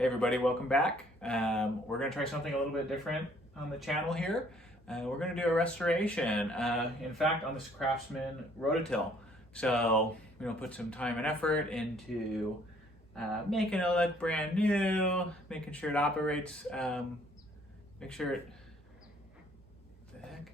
Hey everybody, welcome back. We're going to try something a little bit different on the channel here. We're going to do a restoration, in fact, on this Craftsman rototill. So, put some time and effort into making it look brand new, making sure it operates, make sure it, what the heck?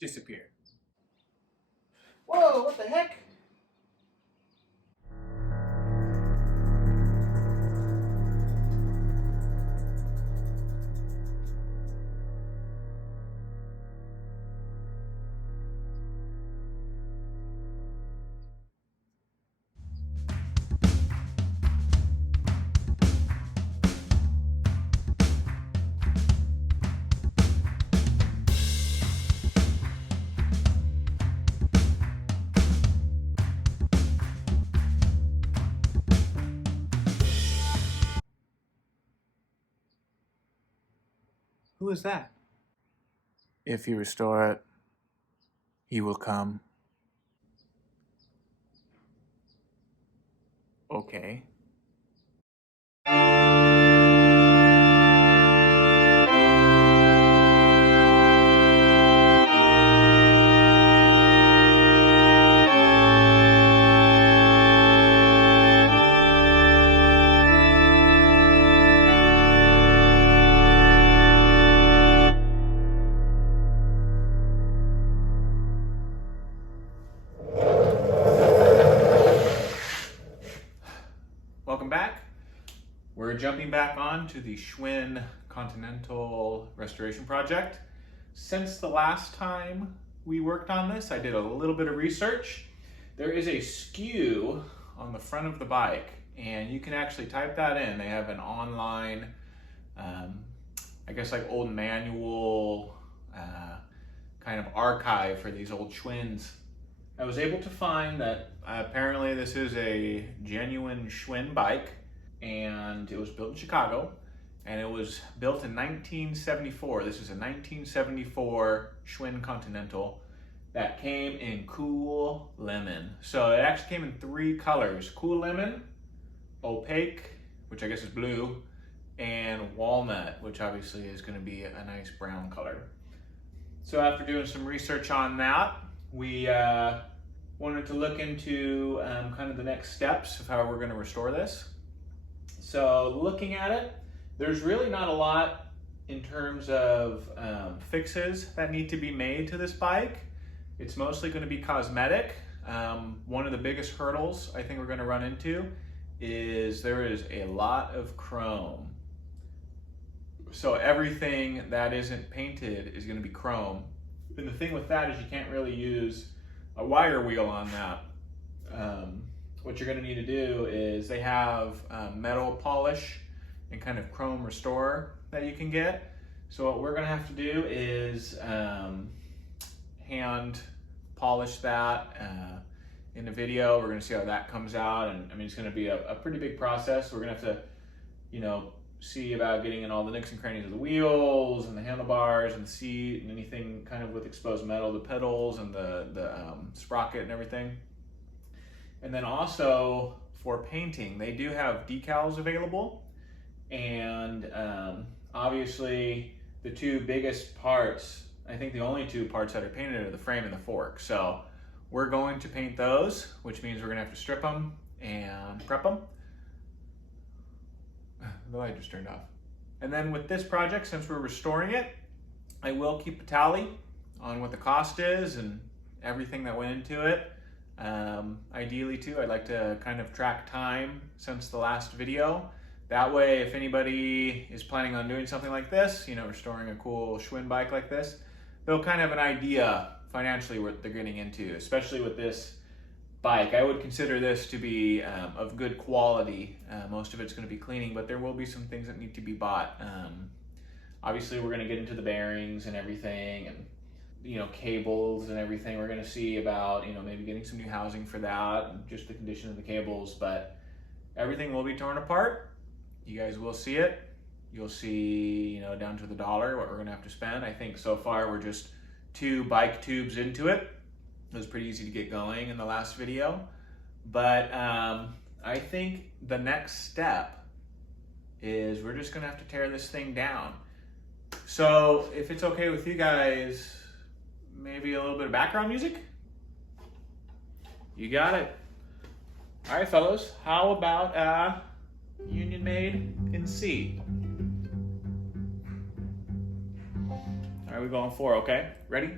Disappear. Whoa, what the heck? Who is that? If you restore it, he will come. Okay. Welcome back. We're jumping back on to the Schwinn Continental restoration project. Since the last time we worked on this, I did a little bit of research. There is a skew on the front of the bike, and you can actually type that in. They have an online, I guess like old manual kind of archive for these old Schwinns. I was able to find that apparently this is a genuine Schwinn bike, and it was built in Chicago, and it was built in 1974. This is a 1974 Schwinn Continental that came in cool lemon. So it actually came in 3 colors: cool lemon, opaque, which I guess is blue, and walnut, which obviously is going to be a nice brown color. So after doing some research on that, we wanted to look into kind of the next steps of how we're going to restore this. So looking at it, there's really not a lot in terms of fixes that need to be made to this bike. It's mostly going to be cosmetic. One of the biggest hurdles I think we're going to run into is there is a lot of chrome. So everything that isn't painted is going to be chrome. And the thing with that is you can't really use a wire wheel on that. What you're going to need to do is they have metal polish and kind of chrome restore that you can get. So what we're going to have to do is hand polish that. In the video, we're going to see how that comes out, and I mean it's going to be a pretty big process. We're going to have to, see about getting in all the nooks and crannies of the wheels and the handlebars and the seat and anything kind of with exposed metal, the pedals and the sprocket and everything. And then also for painting, they do have decals available, and obviously the 2 biggest parts, I think the only 2 parts that are painted are the frame and the fork. So we're going to paint those, which means we're going to have to strip them and prep them. The light just turned off. And then with this project, since we're restoring it, I will keep a tally on what the cost is and everything that went into it. Ideally too, I'd like to kind of track time since the last video. That way, if anybody is planning on doing something like this, restoring a cool Schwinn bike like this, they'll kind of have an idea financially what they're getting into, especially with this bike. I would consider this to be of good quality. Most of it's going to be cleaning, but there will be some things that need to be bought. Obviously, we're going to get into the bearings and everything, and cables and everything. We're going to see about maybe getting some new housing for that, and just the condition of the cables. But Everything will be torn apart. You guys will see it. You'll see, you know, down to the dollar what we're gonna have to spend. I think so far we're just 2 bike tubes into it. It was pretty easy to get going in the last video. But I think the next step is we're just gonna have to tear this thing down. So if it's okay with you guys, maybe a little bit of background music? You got it. All right, fellas, how about Union Maid in C? All right, we're going 4, okay? Ready?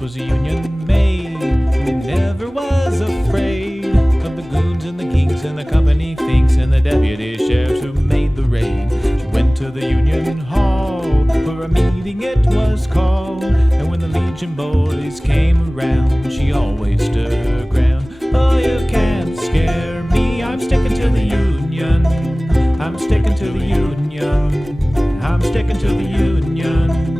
Was a union maid who never was afraid of the goons and the geeks and the company thinks and the deputy sheriffs who made the raid. She went to the union hall for a meeting it was called, and when the Legion boys came around she always stood her ground. Oh, you can't scare me, I'm sticking to the union, I'm sticking to the union, I'm sticking to the union.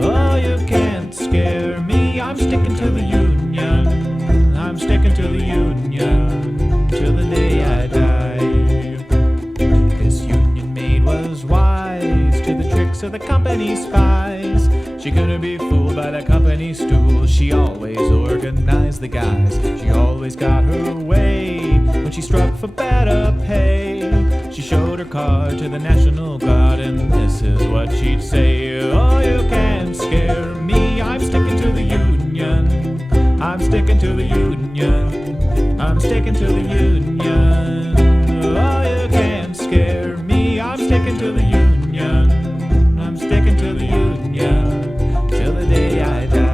Oh, you can't scare me, I'm sticking to the union, I'm sticking to the union, till the day I die. This union maid was wise to the tricks of the company spies. She couldn't be fooled by the company stool, she always organized the guys. She always got her way when she struck for better pay. She showed her card to the National Guard, and this is what she'd say. Oh, you can't scare me, I'm sticking to the union, I'm sticking to the union, I'm sticking to the union. Oh, you can't scare me, I'm sticking to the union, I'm sticking to the union, till the day I die.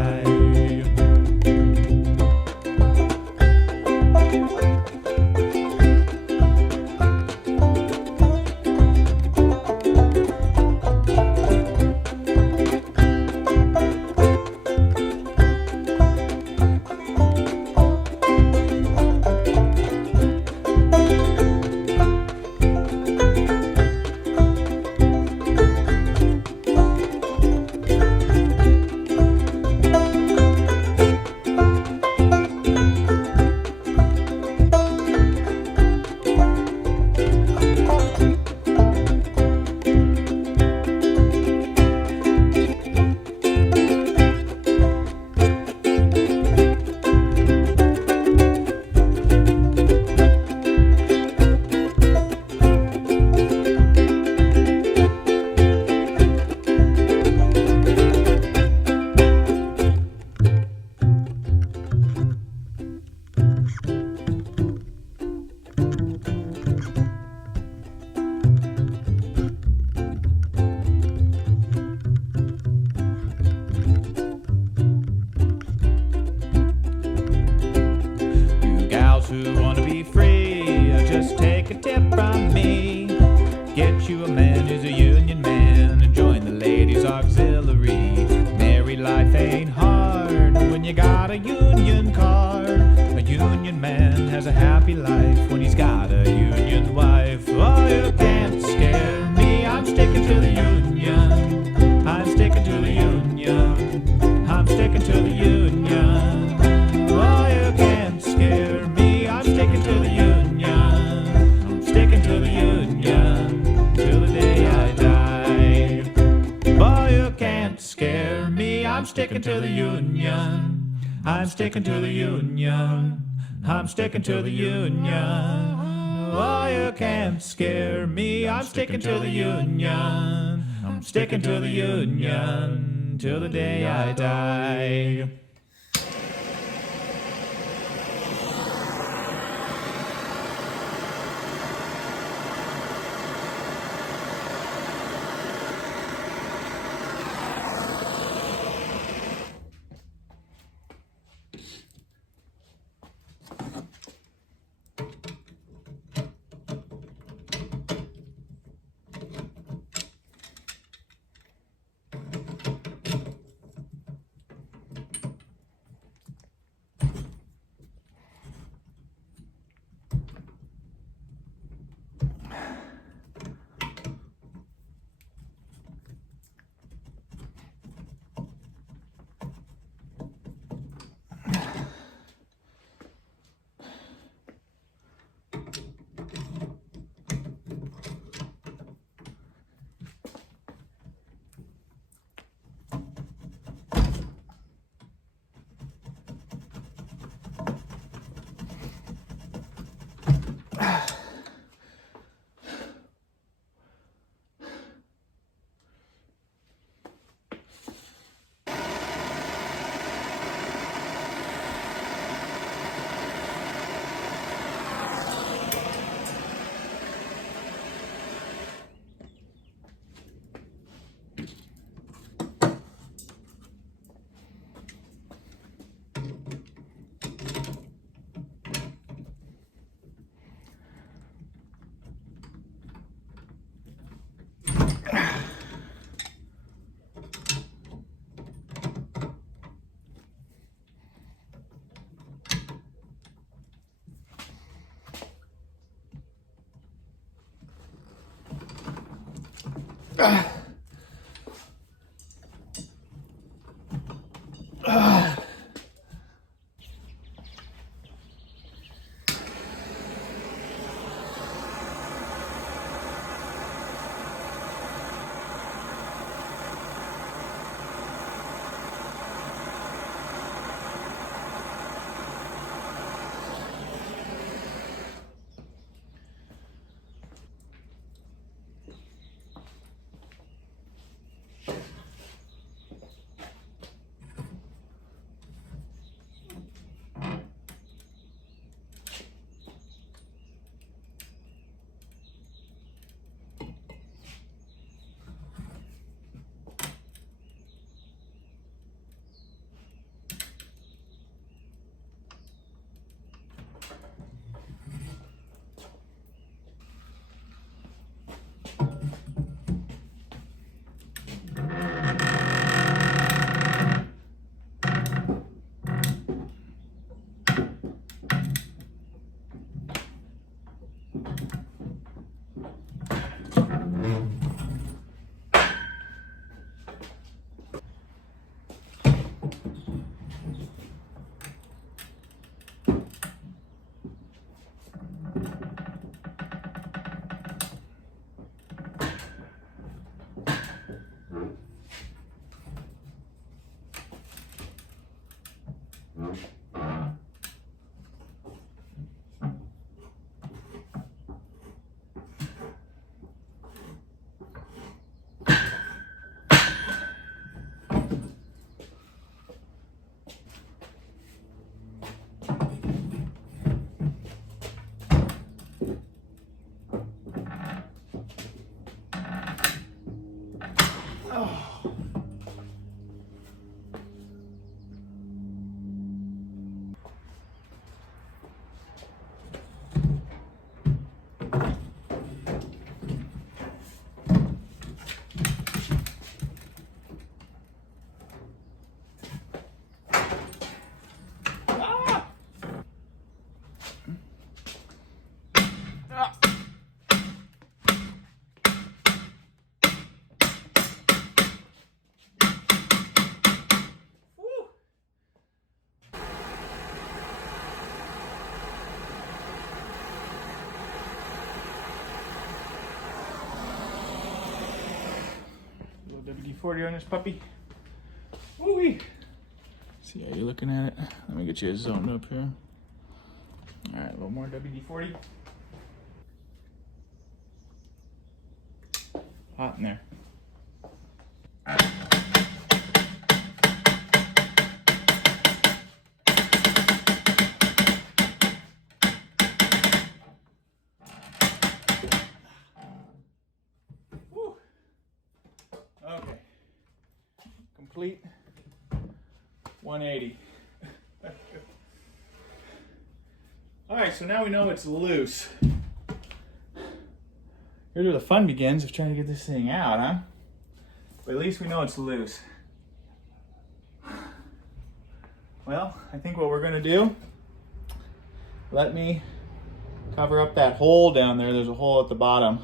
Who wanna be free, just take a tip from me. Get you a man who's a union man and join the ladies auxiliary. Married life ain't hard when you got a union card. A union man has a happy life when he's got a union wife. Oh, you can't scare me, I'm sticking to the union, I'm sticking to the union, I'm sticking to the union. Oh, you can't scare me, I'm sticking to the union, I'm sticking to the union, till the day I die. Boy, you can't scare me, I'm sticking to the union, I'm sticking to the union, I'm sticking to the union. Oh, you can't scare me, I'm sticking to the union, I'm sticking to the union, till the day I die. WD-40 on this puppy. Woo-wee. See how you're looking at it? Let me get you zoned up here. All right, a little more WD-40. Hot in there. Woo. Okay. Complete 180. All right, so now we know it's loose. Here's where the fun begins of trying to get this thing out, huh? But at least we know it's loose. Well, I think what we're gonna do, let me cover up that hole down there. There's a hole at the bottom,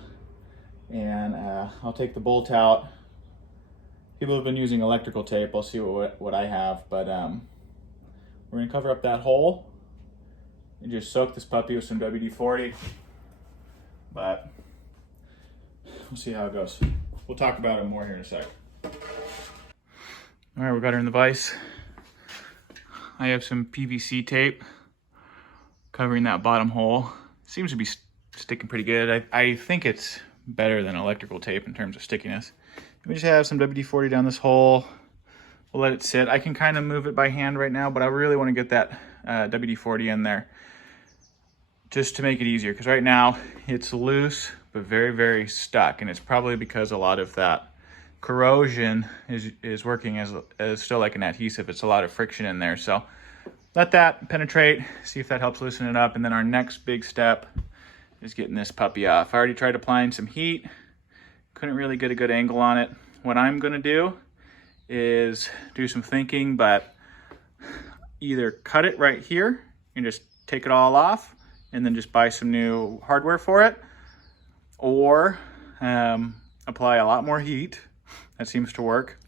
and I'll take the bolt out. People have been using electrical tape. I'll see what I have, but we're gonna cover up that hole and just soak this puppy with some WD-40, but we'll see how it goes. We'll talk about it more here in a sec. All right, we got her in the vise. I have some PVC tape covering that bottom hole. Seems to be sticking pretty good. I think it's better than electrical tape in terms of stickiness. We just have some WD-40 down this hole. We'll let it sit. I can kind of move it by hand right now, but I really want to get that WD-40 in there just to make it easier, because right now it's loose but very, very stuck, and it's probably because a lot of that corrosion is working as still like an adhesive. It's a lot of friction in there, so let that penetrate, see if that helps loosen it up, and then our next big step is getting this puppy off. I already tried applying some heat, couldn't really get a good angle on it. What I'm gonna do is do some thinking, but either cut it right here and just take it all off and then just buy some new hardware for it, or apply a lot more heat. That seems to work.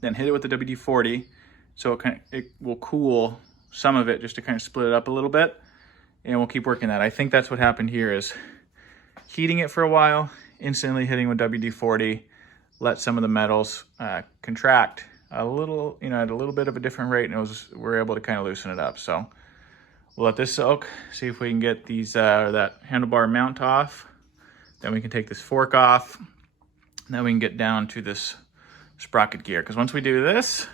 Then hit it with the WD-40 so it will cool some of it just to kind of split it up a little bit. And we'll keep working that. I think that's what happened here is heating it for a while, instantly hitting with WD-40, let some of the metals contract a little, at a little bit of a different rate, and we're able to kind of loosen it up. So we'll let this soak, see if we can get these that handlebar mount off. Then we can take this fork off. Then we can get down to this sprocket gear. Because once we do this,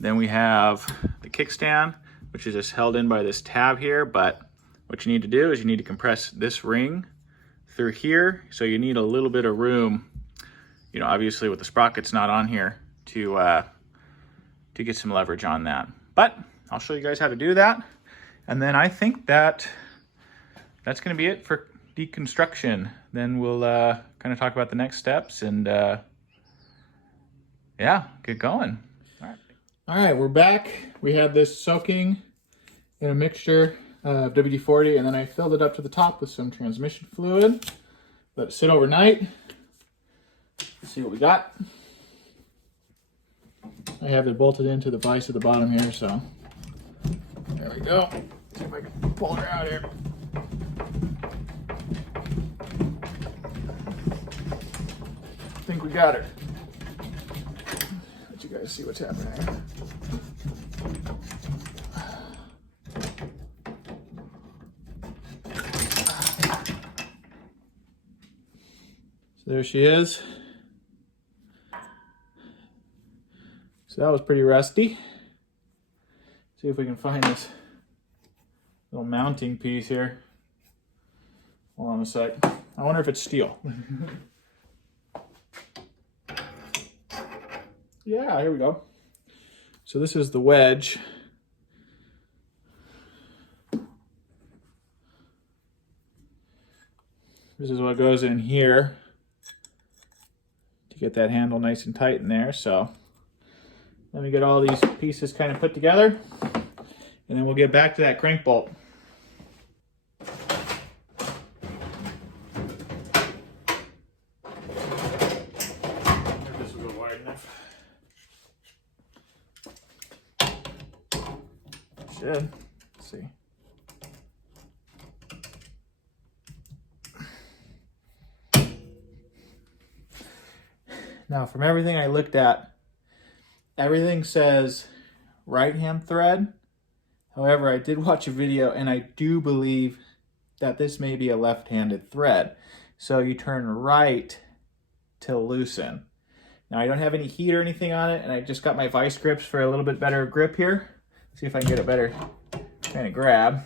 then we have the kickstand, which is just held in by this tab here. But what you need to do is you need to compress this ring through here. So you need a little bit of room, obviously with the sprockets not on here, to get some leverage on that. But I'll show you guys how to do that. And then I think that's gonna be it for deconstruction. Then we'll kind of talk about the next steps and yeah, get going. All right, we're back. We had this soaking in a mixture of WD-40, and then I filled it up to the top with some transmission fluid. Let it sit overnight. Let's see what we got. I have it bolted into the vise at the bottom here, so there we go. See if I can pull her out here. I think we got her. Let you guys see what's happening here. So there she is. So that was pretty rusty. See if we can find this little mounting piece here. Hold on a sec. I wonder if it's steel. Yeah, here we go. So this is the wedge. This is what goes in here to get that handle nice and tight in there. So let me get all these pieces kind of put together, and then we'll get back to that crank bolt. This will go wide enough. Should. Let's see. Now, from everything I looked at, everything says right-hand thread. However, I did watch a video and I do believe that this may be a left-handed thread. So you turn right to loosen. Now I don't have any heat or anything on it, and I just got my Vise grips for a little bit better grip here. See if I can get a better kind of grab.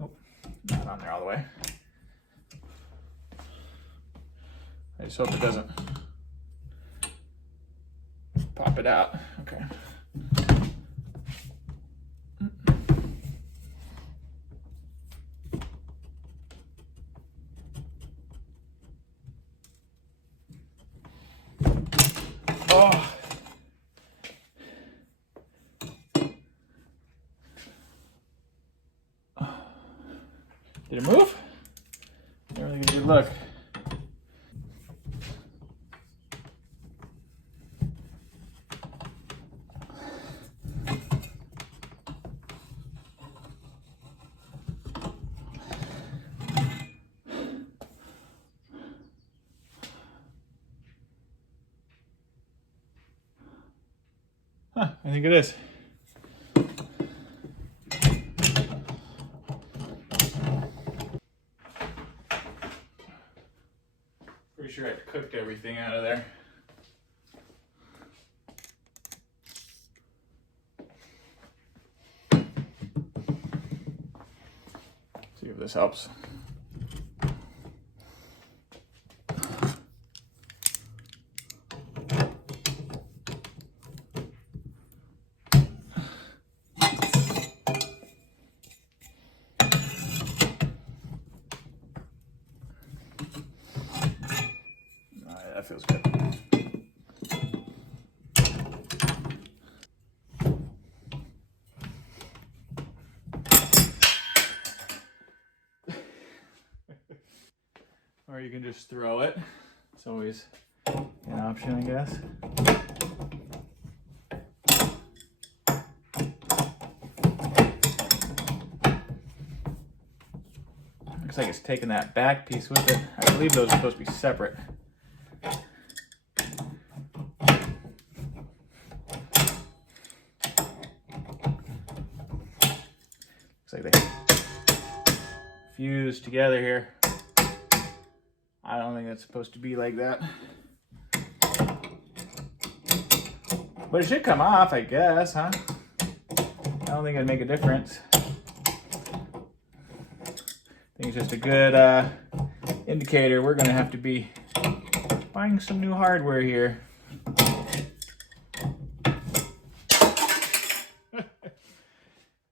Oh, not on there all the way. I just hope it doesn't pop it out. Okay. Oh. Did it move? Everything a good look. Huh, I think it is. Pretty sure I cooked everything out of there. See if this helps. That feels good. you can just throw it. It's always an option, I guess. Looks like it's taking that back piece with it. I believe those are supposed to be separate. Looks like they fuse together here. I don't think that's supposed to be like that. But it should come off, I guess, huh? I don't think it'd make a difference. I think it's just a good indicator. We're gonna have to be buying some new hardware here.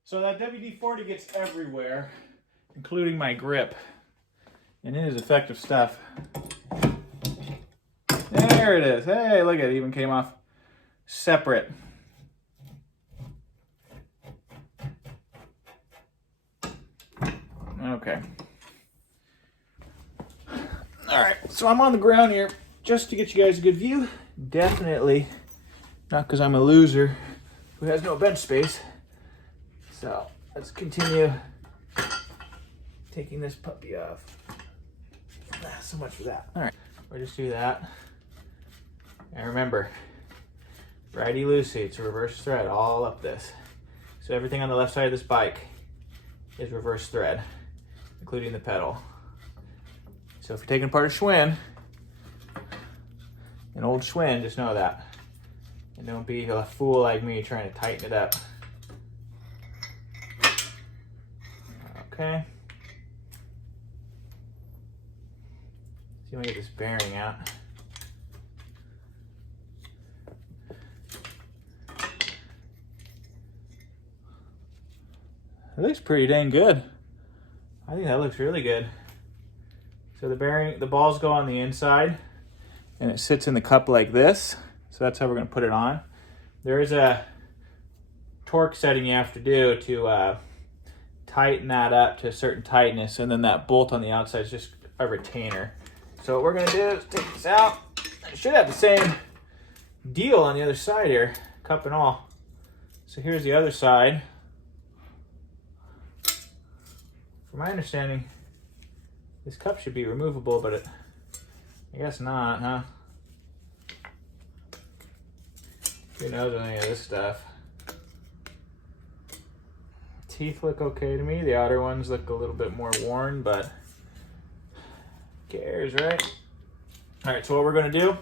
So that WD-40 gets everywhere, including my grip. And it is effective stuff. There it is. Hey, look at it, even came off separate. Okay. All right, so I'm on the ground here just to get you guys a good view. Definitely not because I'm a loser who has no bench space. So let's continue taking this puppy off. So much for that. All right, we'll just do that. And remember, righty-loosey, it's a reverse thread all up this. So everything on the left side of this bike is reverse thread, including the pedal. So if you're taking apart a Schwinn, an old Schwinn, just know that. And don't be a fool like me trying to tighten it up. Okay. See if I can get this bearing out. It looks pretty dang good. I think that looks really good. So the bearing, the balls go on the inside and it sits in the cup like this. So that's how we're gonna put it on. There is a torque setting you have to do to tighten that up to a certain tightness, and then that bolt on the outside is just a retainer. So what we're gonna do is take this out. It should have the same deal on the other side here, cup and all. So here's the other side. From my understanding, this cup should be removable, but I guess not, huh? Who knows any of this stuff? Teeth look okay to me. The outer ones look a little bit more worn, but who cares, right? All right, so what we're gonna do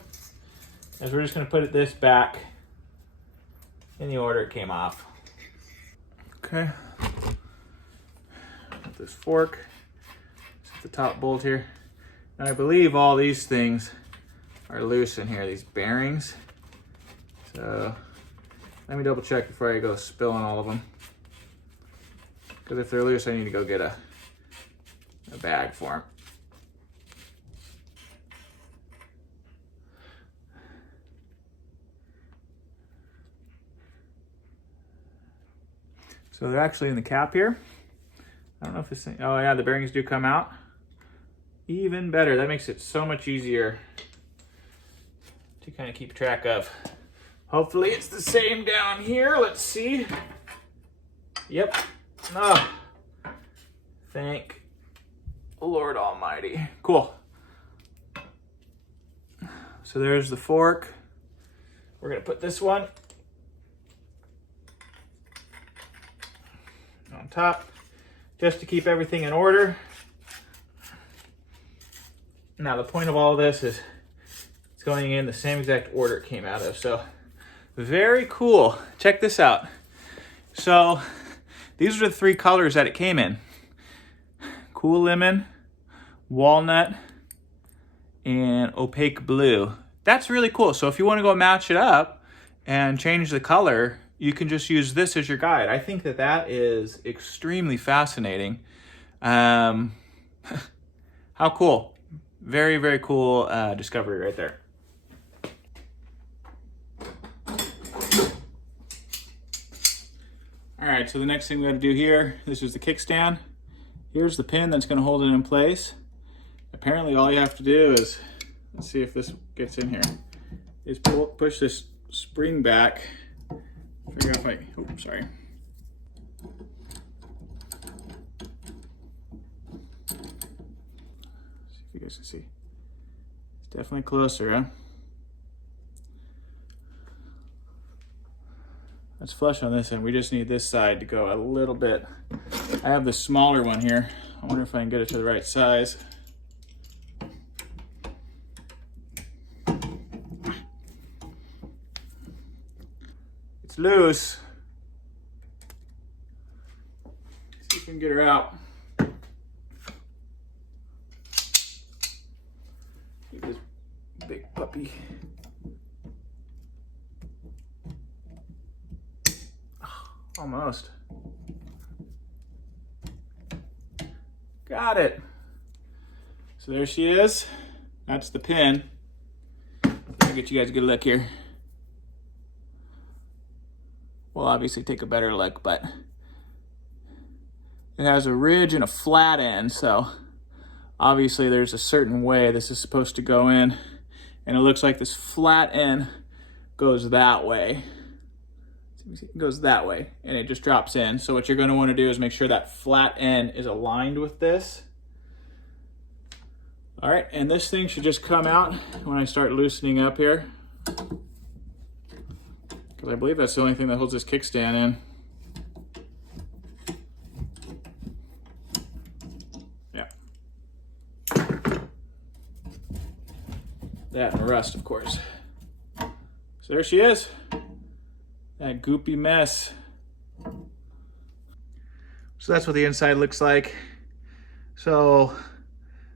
is we're just gonna put this back in the order it came off. Okay. Put this fork, set the top bolt here. And I believe all these things are loose in here, these bearings. So let me double check before I go spilling all of them. Because if they're loose, I need to go get a bag for them. So they're actually in the cap here. I don't know if this thing, oh yeah, the bearings do come out. Even better, that makes it so much easier to kind of keep track of. Hopefully it's the same down here, let's see. Yep, oh, thank Lord Almighty. Cool. So there's the fork. We're gonna put this one on top, just to keep everything in order. Now the point of all this is it's going in the same exact order it came out of. So very cool. Check this out. So these are the three colors that it came in. Cool lemon, walnut, and opaque blue. That's really cool. So if you want to go match it up and change the color, you can just use this as your guide. I think that that is extremely fascinating. How cool. Very, very cool discovery right there. All right, so the next thing we got to do here, this is the kickstand. Here's the pin that's going to hold it in place. Apparently all you have to do is, let's see if this gets in here, is push this spring back. Figure out if I, oh, sorry. See if you guys can see. It's definitely closer, huh? That's flush on this end. We just need this side to go a little bit. I have the smaller one here. I wonder if I can get it to the right size. It's loose. See if we can get her out. Get this big puppy. Almost. Got it. So there she is. That's the pin. I'll get you guys a good look here. We'll obviously take a better look, but it has a ridge and a flat end, so obviously there's a certain way this is supposed to go in, and it looks like this flat end goes that way. It goes that way and it just drops in. So what you're going to want to do is make sure that flat end is aligned with this. All right, and this thing should just come out when I start loosening up here, because I believe that's the only thing that holds this kickstand in. Yeah. That and rust, of course. So there she is. That goopy mess. So that's what the inside looks like. So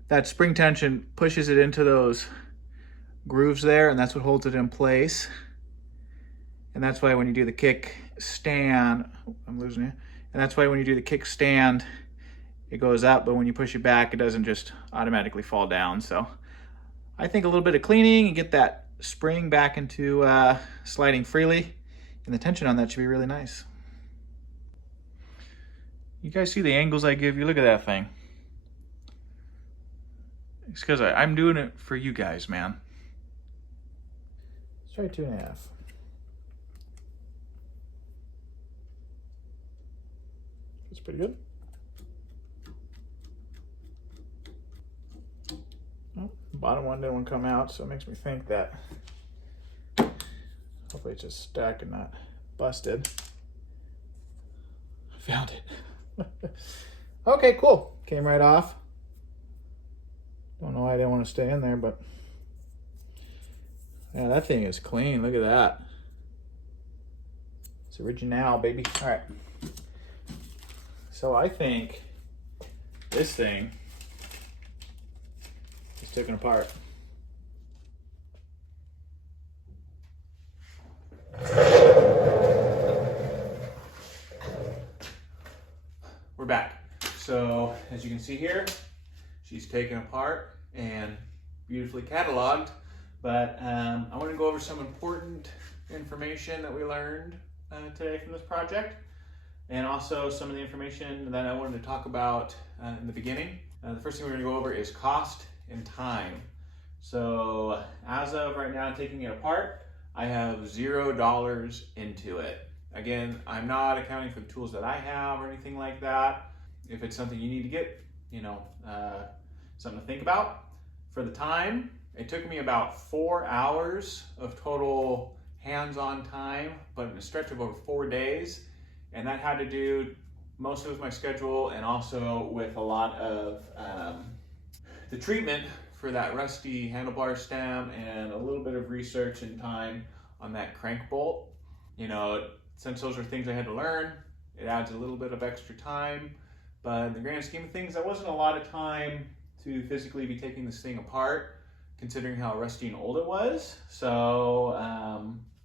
that spring tension pushes it into those grooves there, and that's what holds it in place. And that's why when you do the kickstand, I'm losing it. And that's why when you do the kickstand, it goes up, but when you push it back, it doesn't just automatically fall down. So I think a little bit of cleaning and get that spring back into sliding freely. And the tension on that should be really nice. You guys see the angles I give you? Look at that thing. It's because I'm doing it for you guys, man. Let's try 2.5. That's pretty good. Well, the bottom one didn't come out, so it makes me think that hopefully it's just stuck and not busted. Found it. Okay, cool. Came right off. Don't know why I didn't want to stay in there, but yeah, that thing is clean. Look at that. It's original, baby. All right. So I think this thing is taken apart. We're back. So as you can see here, she's taken apart and beautifully cataloged, but I want to go over some important information that we learned today from this project, and also some of the information that I wanted to talk about in the beginning. The first thing we're going to go over is cost and time. So as of right now, taking it apart, I have $0 into it. Again, I'm not accounting for the tools that I have or anything like that. If it's something you need to get, something to think about. For the time, it took me about 4 hours of total hands-on time, but in a stretch of over 4 days. And that had to do mostly with my schedule and also with a lot of the treatment for that rusty handlebar stem and a little bit of research and time on that crank bolt. Since those are things I had to learn, it adds a little bit of extra time, but in the grand scheme of things, that wasn't a lot of time to physically be taking this thing apart, considering how rusty and old it was. So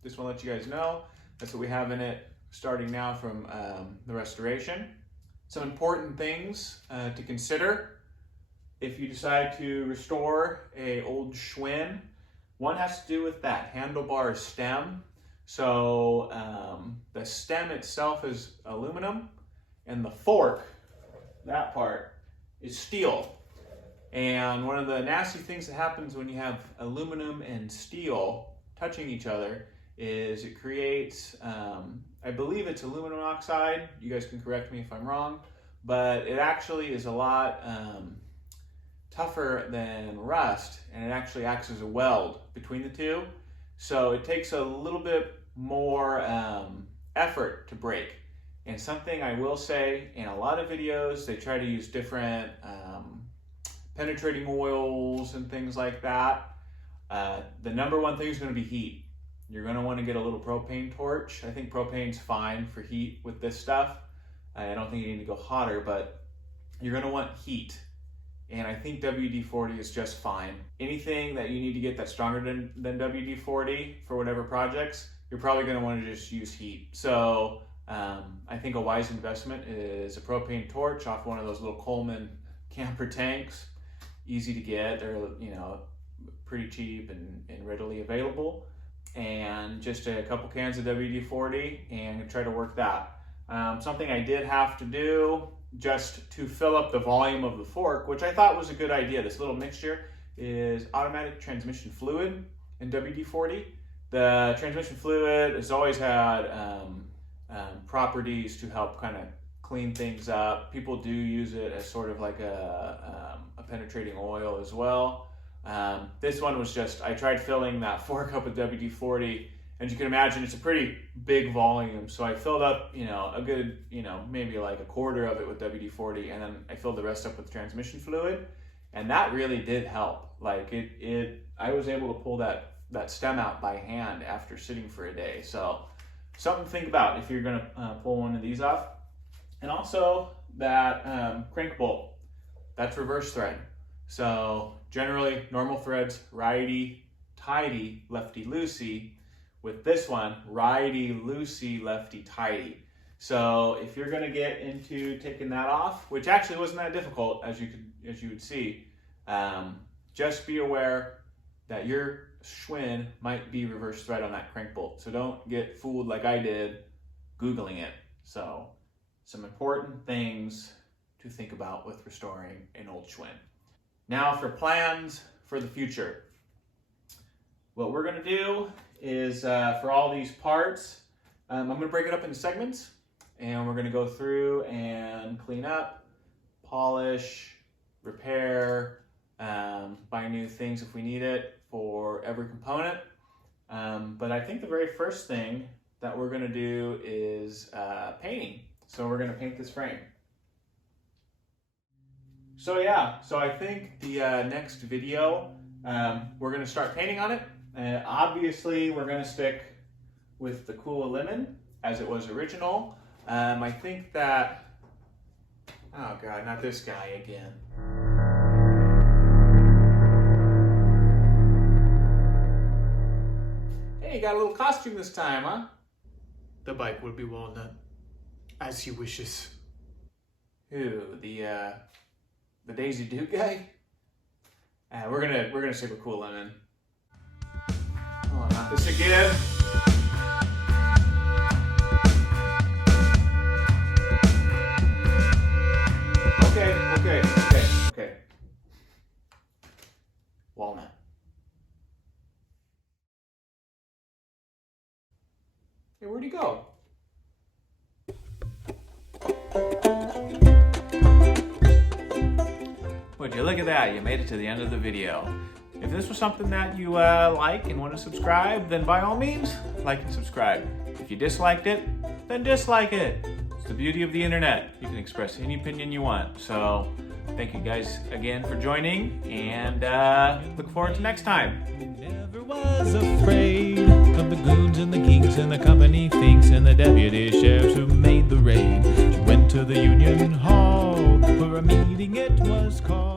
just want to let you guys know, that's what we have in it starting now from the restoration. Some important things to consider if you decide to restore a old Schwinn. One has to do with that handlebar stem. So the stem itself is aluminum, and the fork, that part, is steel. And one of the nasty things that happens when you have aluminum and steel touching each other is it creates, I believe it's aluminum oxide. You guys can correct me if I'm wrong, but it actually is a lot tougher than rust, and it actually acts as a weld between the two. So it takes a little bit more effort to break. And something I will say, in a lot of videos, they try to use different penetrating oils and things like that. The number one thing is going to be heat. You're going to want to get a little propane torch. I think propane's fine for heat with this stuff. I don't think you need to go hotter, but you're going to want heat. And I think WD-40 is just fine. Anything that you need to get that's stronger than WD-40 for whatever projects, you're probably going to want to just use heat. So I think a wise investment is a propane torch off one of those little Coleman camper tanks. Easy to get, they're, you know, pretty cheap and readily available. And just a couple cans of WD-40 and try to work that. Something I did have to do just to fill up the volume of the fork, which I thought was a good idea, this little mixture, is automatic transmission fluid in WD-40. The transmission fluid has always had properties to help kind of clean things up. People do use it as sort of like a penetrating oil as well. This one was just, I tried filling that fork up with WD-40, and you can imagine it's a pretty big volume. So I filled up, you know, a good, you know, maybe like a quarter of it with WD-40, and then I filled the rest up with transmission fluid. And that really did help. Like I was able to pull that stem out by hand after sitting for a day. So something to think about if you're gonna pull one of these off. And also that crank bolt, that's reverse thread. So generally normal threads, righty-tighty, lefty-loosey. With this one, righty-loosey, lefty-tighty. So if you're gonna get into taking that off, which actually wasn't that difficult as you would see, just be aware that your Schwinn might be reverse thread on that crank bolt. So don't get fooled like I did Googling it. So some important things to think about with restoring an old Schwinn. Now for plans for the future. What we're gonna do is for all these parts, I'm gonna break it up into segments, and we're gonna go through and clean up, polish, repair, buy new things if we need it for every component. But I think the very first thing that we're gonna do is painting. So we're gonna paint this frame. So yeah, so I think the next video, we're gonna start painting on it. Obviously, we're gonna stick with the cool lemon as it was original. I think that, oh God, not this guy again. Hey, you got a little costume this time, huh? The bike will be walnut, as he wishes. Who, the Daisy Duke guy? We're gonna stick with cool lemon. Oh, not this again. Okay. Walnut. Hey, where'd he go? Would you look at that? You made it to the end of the video. If this was something that you like and want to subscribe, then by all means, like and subscribe. If you disliked it, then dislike it. It's the beauty of the internet. You can express any opinion you want. So thank you guys again for joining, and look forward to next time. Never was afraid of the goons and the geeks and the company finks and the deputy sheriffs who made the raid. She went to the Union Hall for a meeting it was called.